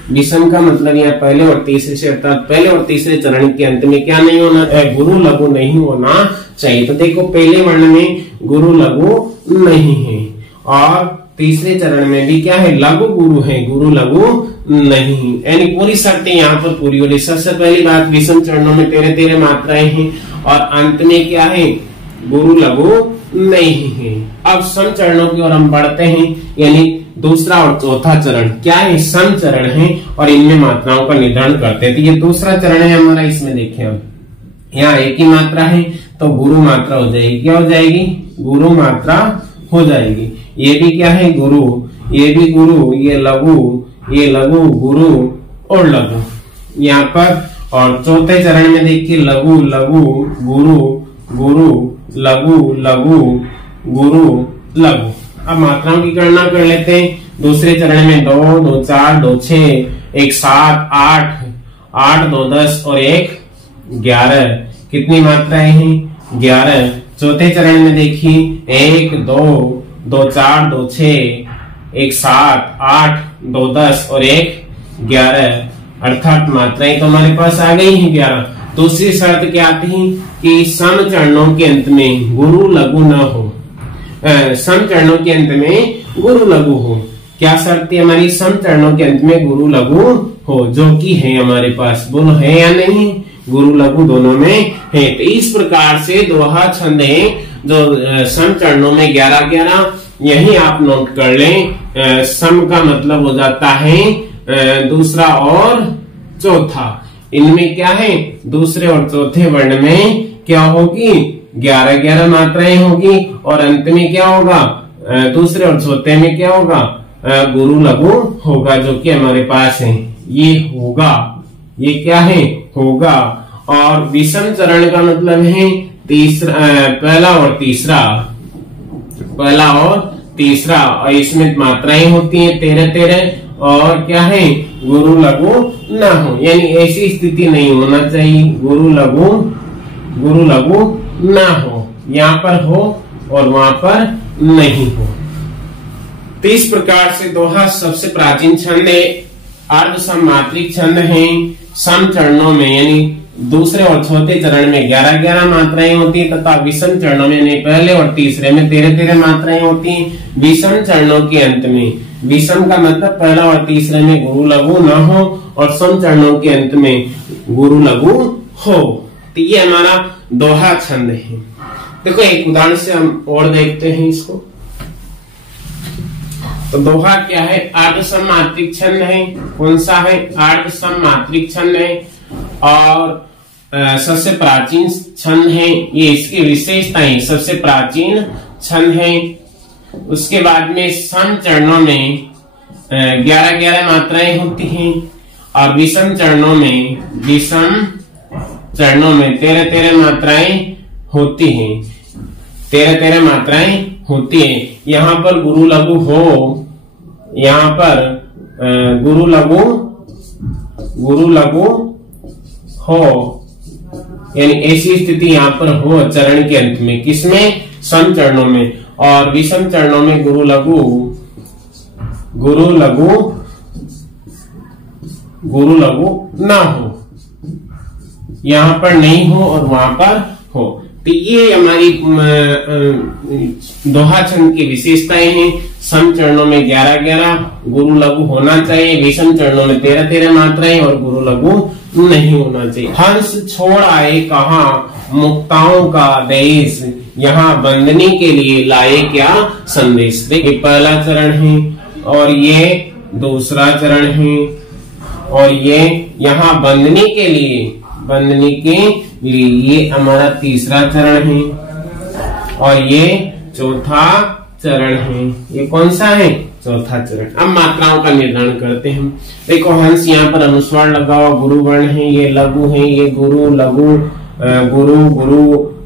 विषम का मतलब यहाँ पहले और तीसरे से, अर्थात पहले और तीसरे चरण के अंत में क्या नहीं होना, गुरु लघु नहीं होना चाहिए। तो देखो पहले वर्ण में गुरु लघु नहीं है, और तीसरे चरण में भी क्या है, लघु गुरु है, गुरु लघु नहीं, यानी पूरी शर्तें यहाँ पर पूरी हो रही। सबसे पहली बात, विषम चरणों में 13-13 मात्राएं हैं, और अंत में क्या है, गुरु लघु नहीं है। अब सम चरणों की ओर हम बढ़ते हैं, यानी दूसरा और चौथा चरण क्या है, सम चरण है, और इनमें मात्राओं का निर्धारण करते हैं। तो ये दूसरा चरण है हमारा, इसमें देखें हम यहाँ एक ही मात्रा है तो गुरु मात्रा हो जाएगी। क्या हो जाएगी, गुरु मात्रा हो जाएगी। ये भी क्या है, गुरु, ये भी गुरु, ये लघु, ये लघु, गुरु और लघु यहाँ पर। और चौथे चरण में देखिए लघु, लघु, गुरु, गुरु, लघु, लघु, गुरु, लघु। अब मात्राओं की गणना कर लेते हैं। दूसरे चरण में 2 2 4, 2 6, 1 7, 8, 8 2 10 और 1 11। कितनी मात्राएं हैं, 11। चौथे चरण में देखिए 1 2 2 4, 2 6, 1 7, 8 2 10 और 1 11। अर्थात मात्राएं तो हमारे पास आ गई हैं 11। दूसरी शर्त क्या थी कि सम चरणों के अंत में गुरु लघु न हो, सम चरणों के अंत में गुरु लघु हो। क्या शर्त थी हमारी? सम चरणों के अंत में गुरु लघु हो, जो कि है हमारे पास। बोलो है या नहीं? गुरु लघु दोनों में है। तो इस प्रकार से दोहा छंद है जो सम चरणों में 11-11, यही आप नोट कर लें। सम का मतलब हो जाता है दूसरा और चौथा। इनमें क्या है? दूसरे और चौथे वर्ण में क्या होगी? 11-11 मात्राएं होगी और अंत में क्या होगा? दूसरे और चौथे में क्या होगा? गुरु लघु होगा, जो कि हमारे पास है। ये होगा, ये क्या है? होगा। और विषम चरण का मतलब है तीसरा, पहला और तीसरा, पहला और तीसरा, और इसमें मात्राएं होती हैं 13-13, और क्या है? गुरु लघु न हो, यानी ऐसी स्थिति नहीं होना चाहिए। गुरु लघु न हो, यहाँ पर हो और वहां पर नहीं हो। तो इस प्रकार से दोहा सबसे प्राचीन छंद है, अर्ध सममात्रिक छंद है। सम चरणों में यानी दूसरे और चौथे चरण में 11-11 मात्राएं होती है, तथा विषम चरणों में यानी पहले और तीसरे में 13-13 मात्राएं होती हैं। विषम चरणों के अंत में, विषम का मतलब पहला और तीसरे में गुरु लघु न हो और सम चरणों के अंत में गुरु लघु हो। तो ये हमारा दोहा छंद है। देखो एक उदाहरण से हम और देखते हैं इसको। तो दोहा क्या है? अर्ध सममात्रिक छंद है। कौन सा है? अर्ध सममात्रिक छंद है और सबसे प्राचीन छंद है। ये इसकी विशेषताएं, सबसे प्राचीन छंद है। उसके बाद में सम चरणों में 11-11 मात्राएं होती हैं और विषम चरणों में 13-13 मात्राएं होती हैं। 13-13 मात्राएं होती है। यहाँ पर गुरु लघु हो, यहाँ पर गुरु लघु हो, यानी ऐसी स्थिति यहाँ पर हो चरण के अंत में। किसमें? सम चरणों में। और विषम चरणों में गुरु लघु ना हो, यहाँ पर नहीं हो और वहां पर हो। तो ये हमारी दोहा छंद की विशेषताएं हैं। सम चरणों में 11-11 गुरु लघु होना चाहिए, विषम चरणों में 13-13 मात्राएं और गुरु लघु नहीं होना चाहिए। हंस छोड़ आए कहाँ मुक्ताओं का देश, यहाँ बंदनी के लिए लाए क्या संदेश। देखिए पहला चरण है और ये दूसरा चरण है और ये यहाँ बंदनी के लिए ये हमारा तीसरा चरण है और ये चौथा चरण है। ये कौन सा है? चौथा चरण। अब मात्राओं का निर्धारण करते हैं। देखो हंस यहाँ पर अनुस्वार लगा हुआ गुरु वर्ण है, ये लघु है, ये गुरु लघु गुरु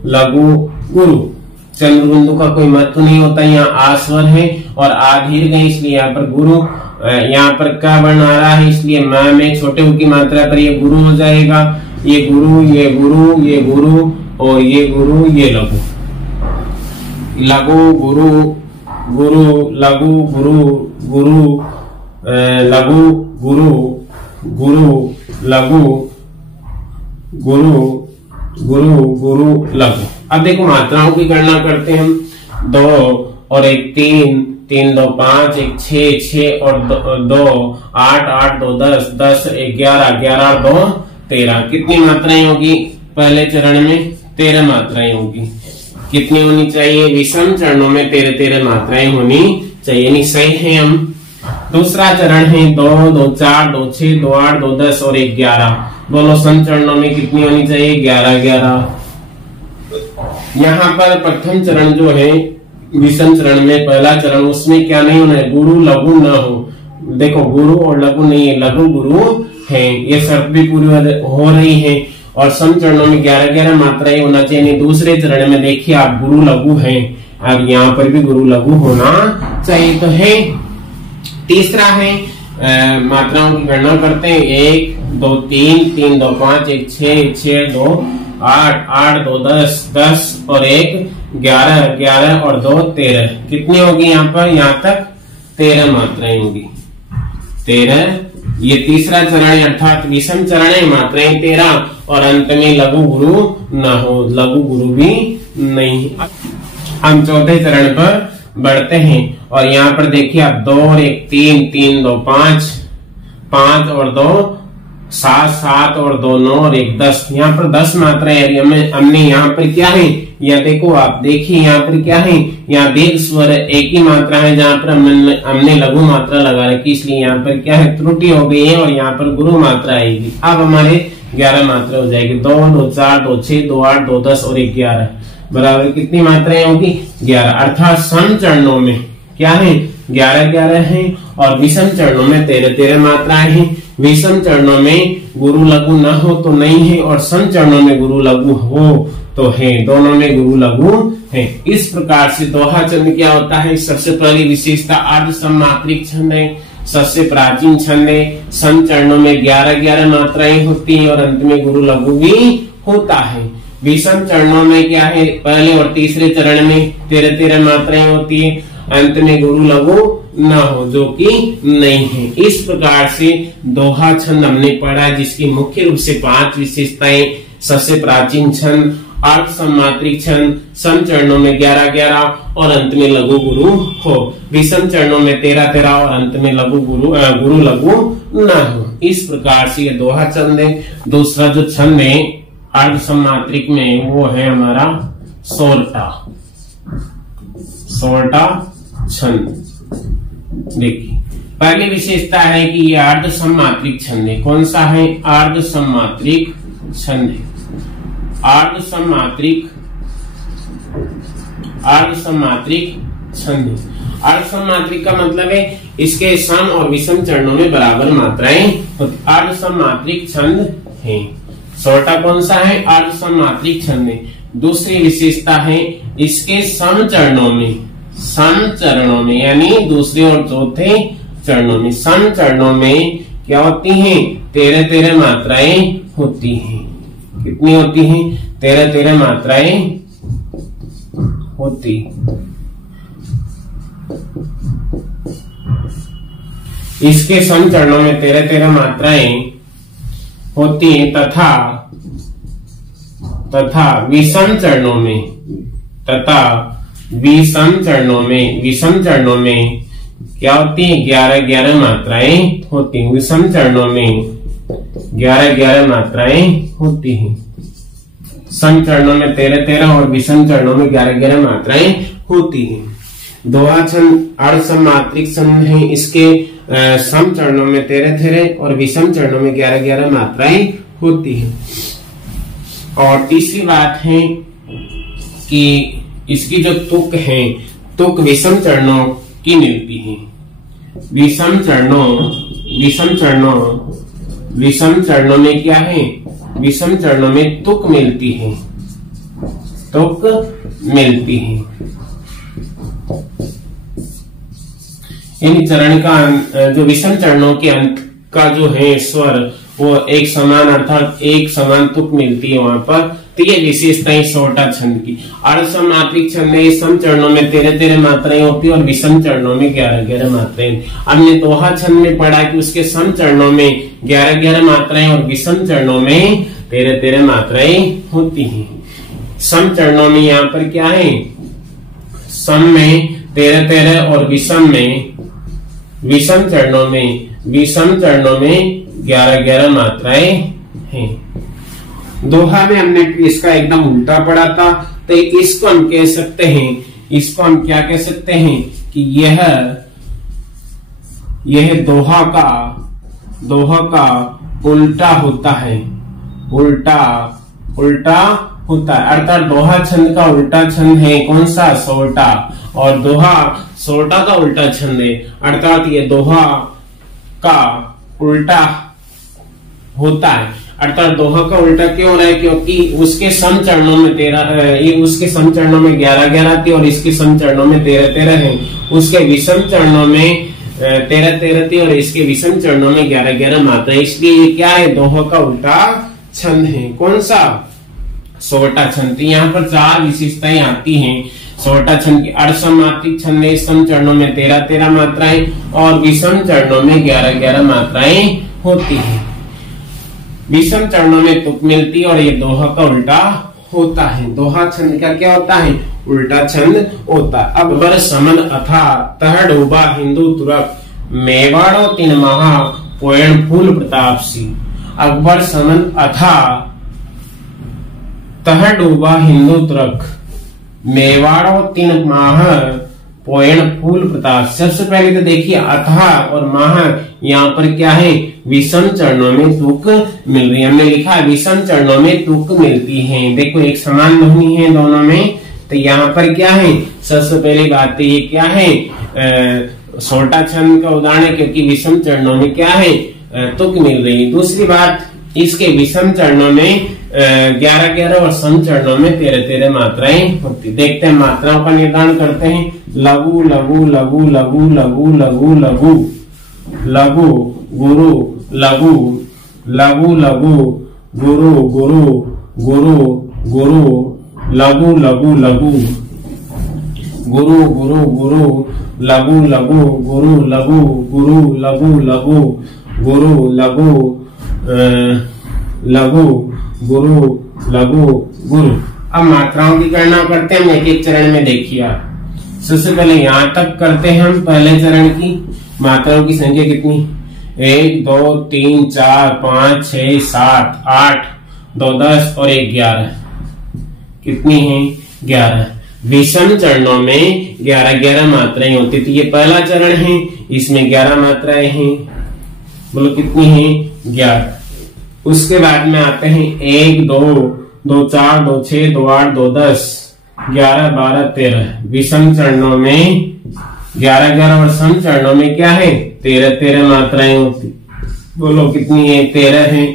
लघु गुरु। चंद्रबिंदु का कोई महत्व नहीं होता। यहाँ आस्वर है और आधीर है, इसलिए यहाँ पर गुरु। यहाँ पर क्या वर्ण आ रहा है, इसलिए में छोटे उ की मात्रा पर ये गुरु हो जाएगा। ये गुरु, ये गुरु, ये गुरु और ये गुरु, ये लघु। लघु गुरु, गुरु लघु गुरु, गुरु लघु गुरु, गुरु लघु गुरु, गुरु गुरु लघु। अब देखो मात्राओं की गणना करते हैं हम। 2 और 1 3, 3 2 5, 1 6, 6 और 2 8, 8 2 10, 10 11, 11 2 13। कितनी मात्राएं होगी? पहले चरण में 13 मात्राएं होगी। कितनी होनी चाहिए? विषम चरणों में 13-13 मात्राएं होनी चाहिए, नहीं सही है हम। दूसरा चरण है 2 2 4, 2 6, 2 8, 2 10 और 1 11। दोनों सम चरणों में कितनी होनी चाहिए? 11-11। यहाँ पर प्रथम चरण जो है विषम चरण में पहला चरण, उसमें क्या नहीं होना है? गुरु लघु न हो। देखो गुरु और लघु नहीं है, लघु गुरु है। ये शर्त भी पूरी हो रही है। और सम चरणों में 11-11 मात्राएं होना चाहिए। दूसरे चरण में देखिए आप गुरु लघु है, अब यहाँ पर भी गुरु लघु होना चाहिए तो है। तीसरा है मात्राओं की गणना करते हैं। 1 2 3, 3 2 5, 1 6, 6 2 8, 8 2 10, 10 और 1 11, 11 और 2 13। कितनी होगी यहाँ पर? यहाँ तक 13 मात्राएं होगी, 13 ये तीसरा चरण है, अर्थात विषम चरण है, मात्राएं 13 और अंत में लघु गुरु न हो, लघु गुरु भी नहीं। हम चौथे चरण पर बढ़ते हैं और यहाँ पर देखिए आप 2 और 1 3, 3 2 5, 5 और 2 7, 7 और 2 9 और 1 10। यहाँ पर 10 मात्राएं हमने यहाँ पर क्या है, यह देखो आप देखिए यहाँ पर क्या है, यहाँ दीर्घ स्वर एक ही मात्रा है जहाँ पर हमने लघु मात्रा लगा रखी, इसलिए यहाँ पर क्या है त्रुटि हो गई है और यहाँ पर गुरु मात्रा आएगी। अब हमारे 11 मात्रा हो जाएगी, 2 2 4 2 6 2 8 2 10 और 1 11 बराबर कितनी मात्राएं होगी 11। अर्थात सम चरणों में क्या है 11 11 है और विषम चरणों में 13 13 मात्राएं हैं। विषम चरणों में गुरु लघु न हो तो नहीं है और सम चरणों में गुरु लघु हो तो है, दोनों में गुरु लघु है। इस प्रकार से दोहा छंद क्या होता है, सबसे पहली विशेषता अर्ध सममात्रिक छंद है, सबसे प्राचीन छंद है, सम चरणों में 11 11 मात्राएं होती है और अंत में गुरु लघु भी होता है। विषम चरणों में क्या है, पहले और तीसरे चरण में 13 13 मात्राएं होती है, अंत में गुरु लघु न हो जो कि नहीं है। इस प्रकार से दोहा छंद हमने पढ़ा जिसकी मुख्य रूप से 5 विशेषताएं, सबसे प्राचीन छंद, अर्ध सममात्रिक छंद, सम चरणों में 11 11 और अंत में लघु गुरु हो, विषम चरणों में 13 13 और अंत में लघु गुरु लघु न हो। इस प्रकार से ये दोहा छंद है। दूसरा जो छंद है अर्ध सममात्रिक में वो है हमारा सोरठा, सोरठा छंद। देखिए पहली विशेषता है कि ये अर्ध सममात्रिक छंद है। कौन सा है, अर्ध सममात्रिक छंद है। अर्ध सममात्रिक छंद है। अर्ध सममात्रिक का मतलब है इसके सम और विषम चरणों में बराबर मात्राएं होती, अर्ध सममात्रिक छंद है। सोरठा कौन सा है, अर्ध सममात्रिक छंद है। दूसरी विशेषता है इसके सम चरणों में यानी दूसरे और चौथे चरणों में, सम चरणों में क्या होती हैं 13 13 मात्राएं होती हैं। कितनी होती हैं 13 13 मात्राएं होती। इसके सम चरणों में 13 13 मात्राएं होती हैं तथा विषम चरणों में क्या होती है 11 11 मात्राएं होती हैं। विषम चरणों में 11 11 मात्राएं होती हैं। सम चरणों में 13 13 और विषम चरणों में 11 11 मात्राएं होती हैं। दोहा छंद अर्ध सममात्रिक छंद है, इसके सम चरणों में 13 13 और विषम चरणों में 11 11 मात्राएं होती हैं। और तीसरी बात है कि इसकी जो तुक है, तुक विषम चरणों की मिलती है। विषम चरणों में क्या है, विषम चरणों में तुक मिलती है, तुक मिलती है। इन चरण का जो विषम चरणों के अंत का जो है स्वर वो एक समान अर्थात एक समान तुक मिलती है वहां पर। तो ये विशेषताएं सोरठा छंद की। अर्ध सममात्रिक छंद में सम चरणों में 13 13 मात्राएं होती है और विषम चरणों में 11 11 मात्राएं। हमने दोहा छंद में पढ़ा कि उसके सम चरणों में 11 11 मात्राएं और विषम चरणों में 13 13 मात्राएं होती हैं। सम चरणों में यहाँ पर क्या है, सम में 13 13 और विषम चरणों में 11 11 मात्राएं हैं। दोहा में हमने इसका एकदम उल्टा पढ़ा था, तो इसको हम कह सकते हैं, इसको हम क्या कह सकते हैं कि यह दोहा का उल्टा होता है, उल्टा होता है। अर्थात दोहा छंद का उल्टा छंद है कौन सा, सोरठा, और दोहा सोरठा का उल्टा छंद है। अर्थात ये दोहा का उल्टा होता है। अर्थात दोहा का उल्टा क्यों हो रहा है, क्योंकि उसके सम चरणों में 11 11 थी और इसके सम चरणों में 13 13 है। उसके विषम चरणों में 13 13 थी और इसके विषम चरणों में 11 11 मात्रा है। इसलिए ये क्या है, दोहा का उल्टा छंद है। कौन सा, सोरठा छंद। यहाँ पर 4 विशेषताएं आती हैं। सोटा छंद की अर्धसमात्रिक छंद है, सम चरणों में 13-13 मात्राएं और विषम चरणों में 11-11 मात्राएं होती है। विषम चरणों में तुक मिलती और ये दोहा का उल्टा होता है। दोहा छंद का क्या होता है? उल्टा छंद होता। अकबर समन अथा तह डूबा हिंदू तुरक मेवाड़ो तीन महा पोयण फूल प्रताप सी। अकबर समन अथा तह डूबा हिंदू तुरक मेवाड़ो तीन माह पोयण फूल प्रताप। सबसे पहले तो देखिए अथा और माह यहाँ पर क्या है? विषम चरणों में तुक मिल रही है। हमने लिखा है विषम चरणों में तुक मिलती है। देखो एक समान ध्वनि है दोनों में, तो यहाँ पर क्या है? सबसे पहली बात तो ये क्या है? सोटा छंद का उदाहरण है क्योंकि विषम चरणों में क्या है? तुक मिल रही है। दूसरी बात, इसके विषम चरणों में 11-11 और सम चरणों में 13-13 मात्राएं होती। देखते हैं मात्राओं का निर्धारण करते हैं। लघु लघु लघु लघु लघु लघु लघु लघु गुरु लघु लघु लघु गुरु गुरु गुरु गुरु लघु लघु लघु गुरु गुरु गुरु लघु लघु गुरु लघु गुरु लघु लघु गुरु लघु लघु गुरु लघु गुरु। अब मात्राओं की गणना करते हैं एक एक चरण में। देखिए आप सबसे पहले यहाँ तक करते हैं हम पहले चरण की। मात्राओं की संख्या कितनी? 1 2 3 4 5 6 7 8 2 10 और 1 11। कितनी है? 11। विषम चरणों में 11-11 मात्राएं होती। तो ये पहला चरण है, इसमें 11 मात्राएं हैं। बोलो कितनी है? 11। उसके बाद में आते हैं 1 2 2 4 2 6 2 8 2 10 11 12 13। विषम चरणों में 11-11 और सम चरणों में क्या है? 13-13 मात्राएं होती। बोलो कितनी है? 13 है।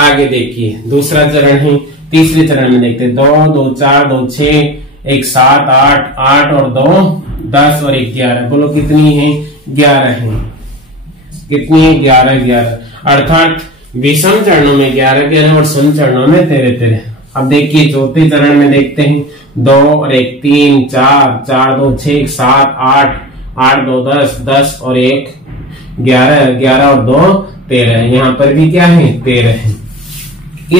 आगे देखिए दूसरा चरण है। तीसरे चरण में देखते 2 2 4 2 6 1 7 8 8 और 2 10 और 1 11। बोलो कितनी है? 11 है। कितनी है? 11-11। अर्थात विषम चरणों में 11-11 और सम चरणों में 13-13। अब देखिए चौथे चरण में देखते हैं 2 और 1 3 4 4 2 6 7 8 8 2 10 10 और 1 11 11 और 2 13। यहाँ पर भी क्या है? 13 है।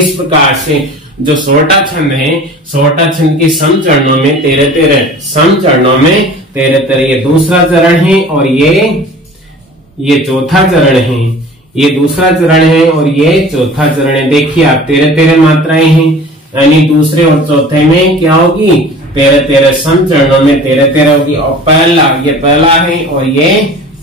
इस प्रकार से जो सोटा छंद है, सोटा छंद के सम चरणों में 13-13, सम चरणों में 13-13 ये दूसरा चरण है और ये चौथा चरण है। ये दूसरा चरण है और ये चौथा चरण है। देखिए आप 13-13 मात्राएं हैं, यानी दूसरे और चौथे में क्या होगी? 13-13। सम चरणों में 13-13 होगी। और ये पहला है और ये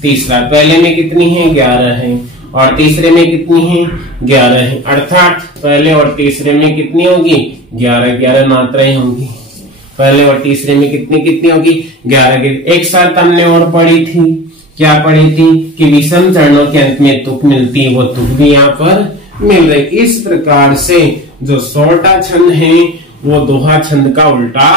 तीसरा। पहले में कितनी है? 11 है और तीसरे में कितनी है? 11 है। अर्थात पहले और तीसरे में कितनी होगी? 11-11 मात्राएं होंगी। पहले और तीसरे में कितनी होगी? 11। एक साथ हमने और पढ़ी थी, क्या पढ़ी थी? कि विषम चरणों के अंत में तुक मिलती है, वो तुक भी यहाँ पर मिल रही। इस प्रकार से जो सोटा छंद है वो दोहा छंद का उल्टा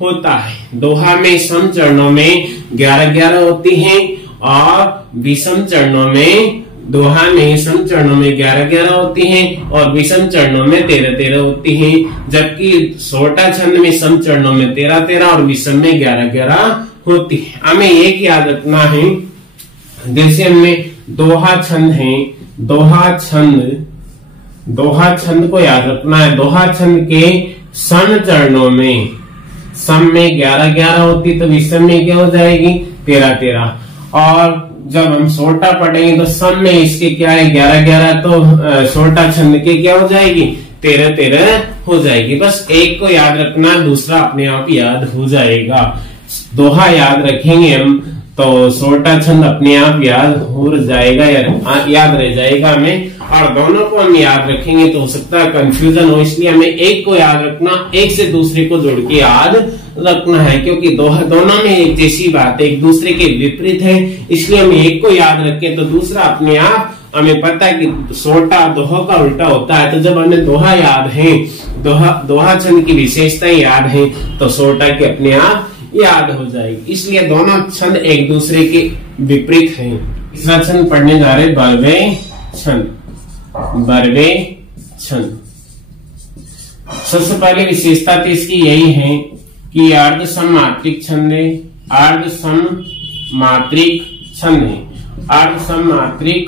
होता है। दोहा में सम चरणों में 11-11 होती है और विषम चरणों में दोहा में सम चरणों में 11-11 होती हैं और विषम चरणों में 13-13 होती हैं। जबकि सोटा छंद में सम चरणों में 13-13 और विषम में 11-11 होती है। हमें एक याद रखना है, जैसे हमने दोहा छंद है, दोहा छंद को याद रखना है। दोहा छंद के सम चरणों में सम में 11-11 होती तो विषम में क्या हो जाएगी? 13-13। और जब हम सोटा पढ़ेंगे तो सम में इसके क्या है? 11-11, तो सोटा छंद के क्या हो जाएगी? 13-13 हो जाएगी। बस एक को याद रखना, दूसरा अपने आप याद हो जाएगा। दोहा याद रखेंगे हम तो सोटा छंद अपने आप याद हो जाएगा, याद रह जाएगा हमें। और दोनों को हम याद रखेंगे तो हो सकता है कंफ्यूजन हो, इसलिए हमें एक को याद रखना, एक से दूसरे को जोड़ के याद रखना है, क्योंकि दोनों में एक जैसी बात है, एक दूसरे के विपरीत है। इसलिए हम एक को याद रखें तो दूसरा अपने आप हमें पता है कि सोटा दोहा का उल्टा होता है। तो जब हमें दोहा याद है, दोहा छंद की विशेषताएं याद है तो सोटा के अपने आप याद हो जाएगी। इसलिए दोनों छंद एक दूसरे के विपरीत हैं। तीसरा छंद पढ़ने जा रहे बरवे छंद। बरवे छंद सबसे पहले विशेषता तो इसकी यही है कि अर्ध सममात्रिक छंद है, अर्ध सममात्रिक छंद है, अर्ध सममात्रिक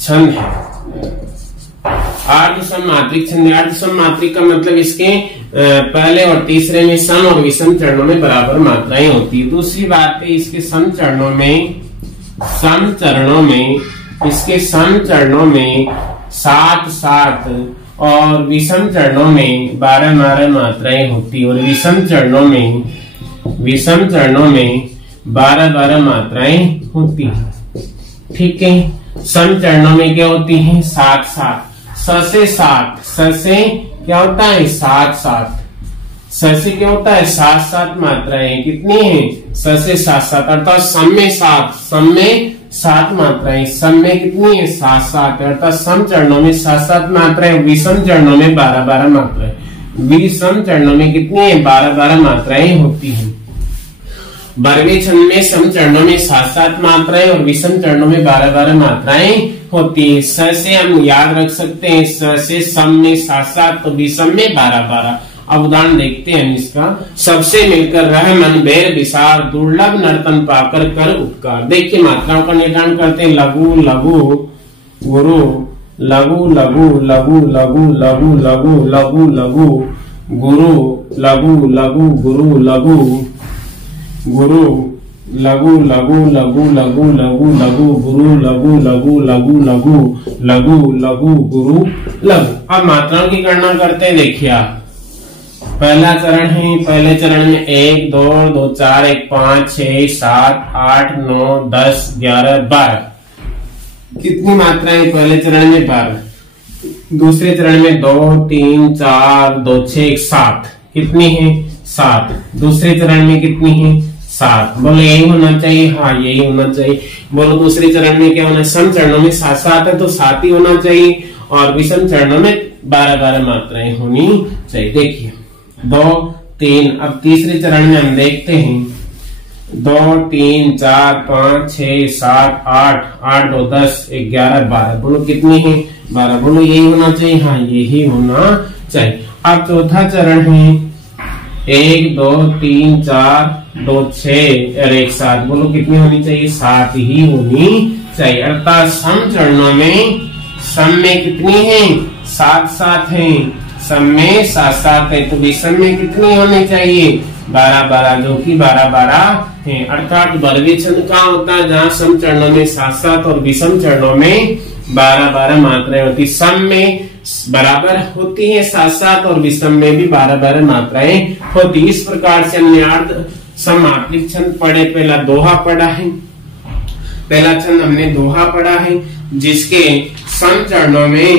छंद है, अर्ध सममात्रिक छंद। अर्ध सममात्रिक का मतलब इसके पहले और तीसरे में सम और विषम चरणों में बराबर मात्राएं होती है। दूसरी बात है इसके सम चरणों में 7-7 और विषम चरणों में 12-12 मात्राएं होती है, और विषम चरणों में 12-12 मात्राएं होती है। ठीक है, सम चरणों में क्या होती है? 7-7, स से 7, स से क्या होता है? 7-7, स से क्या होता है? 7-7 मात्राएं कितनी है? स से 7-7, अर्थात सम में 7 मात्राएं, सम में कितनी है? 7-7, अर्थात सम चरणों में 7-7 मात्राएं, विषम चरणों में 12-12 मात्राएं। विषम चरणों में कितनी है? 12-12 मात्राएं होती हैं। वर्गीय छंद में सम चरणों में 7-7 मात्राएं और विषम चरणों में 12-12 मात्राएं होती है। स से हम याद रख सकते हैं, स से सम में 7-7 तो विषम में 12-12। अब उदाहरण देखते हैं इसका। सबसे मिलकर रह मन बेर विसार, दुर्लभ नर्तन पाकर कर उपकार। देखिए मात्राओं का निर्धारण करते हैं। लघु लघु गुरु, लघु लघु लघु लघु लघु लघु लघु लघु गुरु, लघु लघु गुरु लघु गुरु, लघु लघु लघु लघु लघु लघु गुरु, लघु लघु लघु लघु लघु लघु गुरु लघु। अब मात्राओं की गणना करते हैं। देखिए आप, पहला चरण है, पहले चरण में 1 2 2 4 1 5 6 7 8 9 10 11 12। कितनी मात्राएं? पहले चरण में 12। दूसरे चरण में 2 3 4 2 6 7। कितनी है? 7। दूसरे चरण में कितनी है? 7। बोलो यही होना चाहिए? हाँ यही होना चाहिए। बोलो दूसरे चरण में क्या होना है? सम चरणों में 7-7 है तो 7 ही होना चाहिए, और विषम चरणों में 12-12 मात्राएं होनी चाहिए। देखिए 2 3। अब तीसरे चरण में हम देखते हैं 2 3 4 5 6 7 8 8 2 10 11 12। बोलो कितनी है? 12। बोलो यही होना चाहिए? हाँ यही होना चाहिए। अब चौथा चरण है 1 2 3 4 2 6 और 1 7। बोलो कितनी होनी चाहिए? 7 ही होनी चाहिए। अर्थात सम चरणों में सम में कितनी है? 7-7 है, सम में 7-7 है, तो विषम में कितनी होनी चाहिए? 12-12, जो कि 12-12 है। अर्थात वर्गीय छंद कहाँ होता है? जहाँ सम चरणों में 7-7 और विषम चरणों में 12-12 मात्राएं होती। सम में बराबर होती है 7-7 और विषम में भी 12-12 मात्राएं होती। इस प्रकार से हमने अर्ध सममात्रिक छंद पढ़े। पहला दोहा पढ़ा है, पहला छंद हमने दोहा पढ़ा है, जिसके सम चरणों में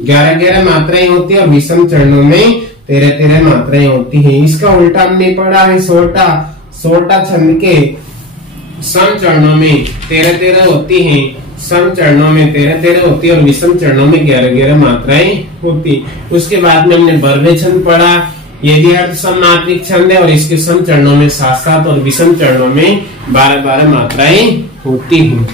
11-11 मात्राएं होती है और विषम चरणों में 13-13 मात्राएं होती हैं। इसका उल्टा हमने पढ़ा है सोटा छंद के सम चरणों में 13-13 होती हैं, सम चरणों में 13-13 होती है और विषम चरणों में 11-11 मात्राएं होती। उसके बाद में हमने वर्गीय छंद पढ़ा। ये भी अर्ध सममात्रिक छंद है और इसके सम चरणों में 7-7 और विषम चरणों में 12-12 मात्राएं होती हैं।